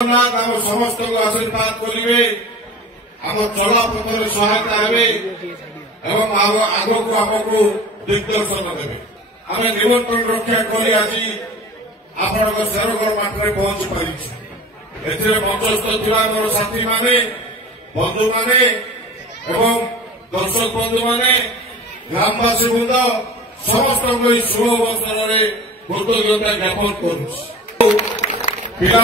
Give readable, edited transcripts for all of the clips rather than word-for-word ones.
जगन्नाथ आम समस्त आशीर्वाद करेंगे आम चलापथर सहायता हे आग को आमको दिग्दर्शन देवे आम निमंत्रण रक्षा कर आज आपण शेरगढ़ मठे पहुंची पारी मंचस्थ था मोर साथी माने बंधु माने दर्शक बंधु माने ग्रामवासी वृंद समस्त शुभ अवसर में कृतज्ञता ज्ञापन करुँ पिला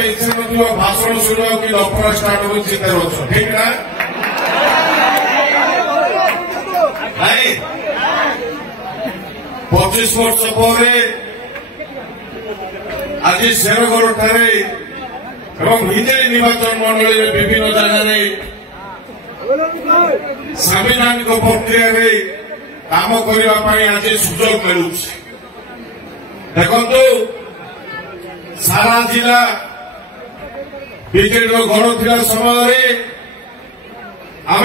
इच्छा न भाषण शुणा कि लफड़ा स्टार्ट हो चिंता ठीक ना 25 वर्ष पर आज शेरगढ़ ठारे हिंजेरी निर्वाचन मंडल विभिन्न जगह संवैधानिक प्रक्रिया काम करने आज सुजोग मिलू देखु सारा जिला विजेडी गढ़ था समय आम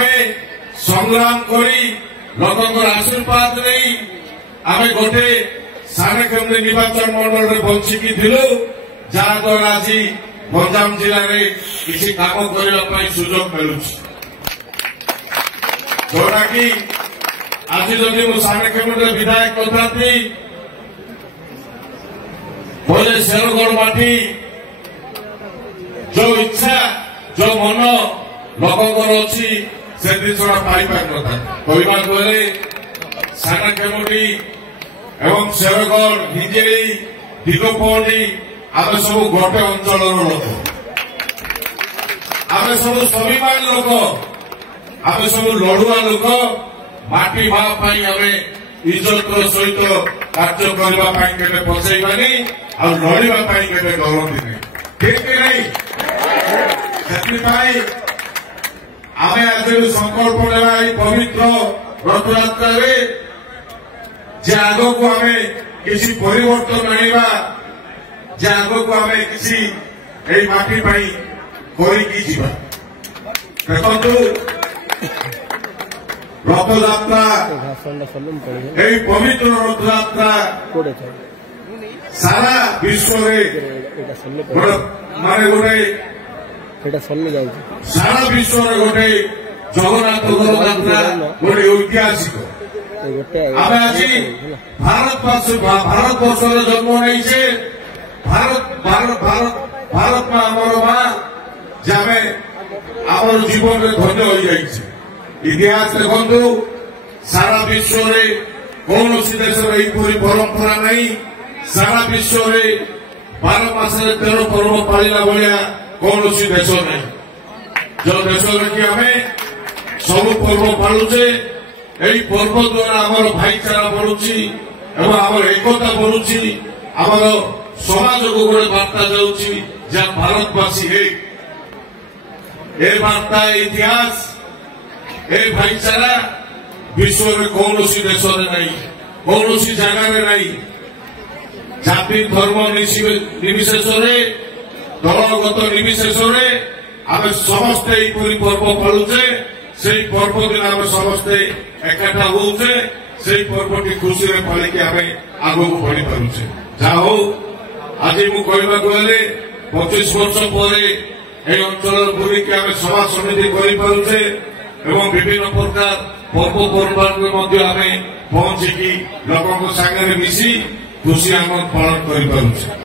संग्राम करी लोकों आशीर्वाद नहीं आम गोटे सारेखेमरी निर्वाचन मंडल में बंचिकी थिलु जहाद्वारा आज गंजाम जिले में किसी काम करने सुजोग मिलू जोटा कि आज जदि मु सारेखेमरी विधायक था बोले शेरगढ़ माटी जो इच्छा जो मन लोकों अच्छी से जिनसा पाई पाता कहवा गले सारेखेमरी एवं शेरगढ़ हिंजेरी दिगपहंडी आम सब गोटे अंचल लोक आम सब स्वाभिमान लोक आम सब लड़ुआ लोक माटी भाव आम इज्जतर सहित कार्य करने पछेबानी लड़ाई डरती नहीं ठीक नहीं आम आज संकल्प लेवा पवित्र रथयात्रा जे आग को आम किसी परिवर्तन आनिबा जे आग को आम किसी माटी देखु रथयात्रा पवित्र रथयात्रा सारा विश्व माने गोटे सारा विश्व गोटे जगन्नाथ यात्रा गोटे ऐतिहासिक आम आज भारत वर्ष जन्म नहीं भारत माँ आमर माँ जे आम जीवन में धन्य हो जाए इतिहास देखु सारा विश्व में कौन सी देश परंपरा नहीं सारा विश्व में 12 मास 13 पर्व पाला भाया कौन सी देश नहीं जो देश कि आम सब पर्व पालुचे यही पर्व द्वारा आमर भाईचारा बढ़ुची आमर एकता बढ़ुची आमर समाज को गोटे बार्ता जाऊँगी जहाँ भारतवासी है ये बार्ता इतिहास ए भाईचारा विश्व में कौन सी देश में नहीं कौन सी जगह में नहीं जाति धर्म निर्विशेष दलगत निर्विशेष आम समस्ते पर्व पालुचे से पर्व दिन आम समस्ते एकाठा होचे से पर्वटी खुशी में पालिकी आम आग को बढ़ी पारुचे जहा हो आज मुझे 25 वर्ष पर अंचल बुलिकी आम सभा समिति करें एवं विभिन्न प्रकार पर्वपर्वाणी आम पहुंचिकी लोकों सागर मिसी खुशी आम पालन कर